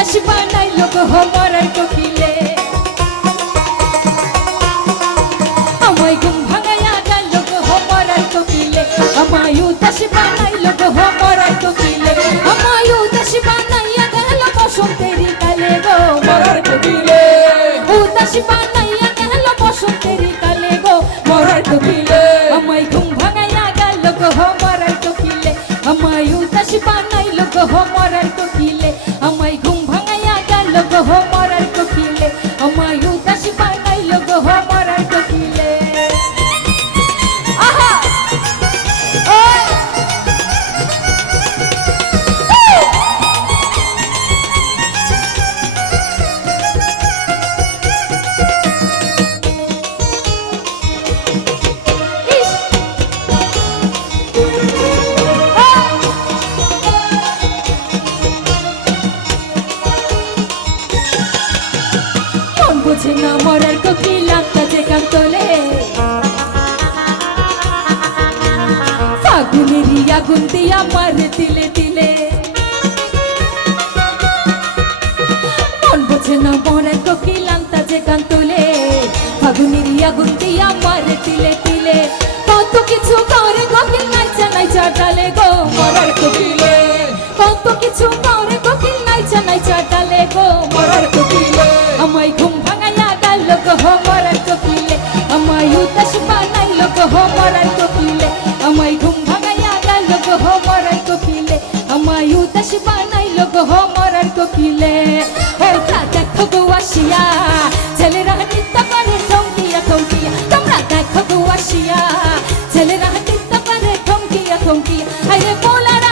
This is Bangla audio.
বানাইলো গো মরার কোকিলে। আমায় ঘুম ভাঙাইয়া গেল গো মরার কোকিলে। আমায় উদাস বানাইলো গো মরার কোকিলে। আমায় উদাস বানাইয়া গেল বসন্তেরই কালে গো। মরার কোকিলে। উদাস বানাইয়া গেল বসন্তেরই কালে গো। মরার কোকিলে। আমায় ঘুম ভাঙাইয়া গেল গো মরার কোকিলে। আমায় উদাস বানাইলো গো মরার বুঝে না, মরার কোকিলা কাজে কাম তোলে? ফাগুনেরই আগুন দিয়া মারে তিলে তিলে। মন বুঝে না, মরার কোকিলা কাজে কাম তোলে? ফাগুনেরই আগুন দিয়া মারে তিলে তিলে। কত কিছু করে কোকিল নাইচা নাইচা ডালে গো মরার কোকিলে। কত কিছু করে বানাইলো গো মরার কোকিলে। ওটা দেখো গো আসিয়া ছেলেরা নিতে পারে ঠমকিয়া ঠমকিয়া তোমরা দেখো গো আসিয়া ছেলেরা নিতে পারে ঠমকিয়া ঠমকিয়া আরে পোলারা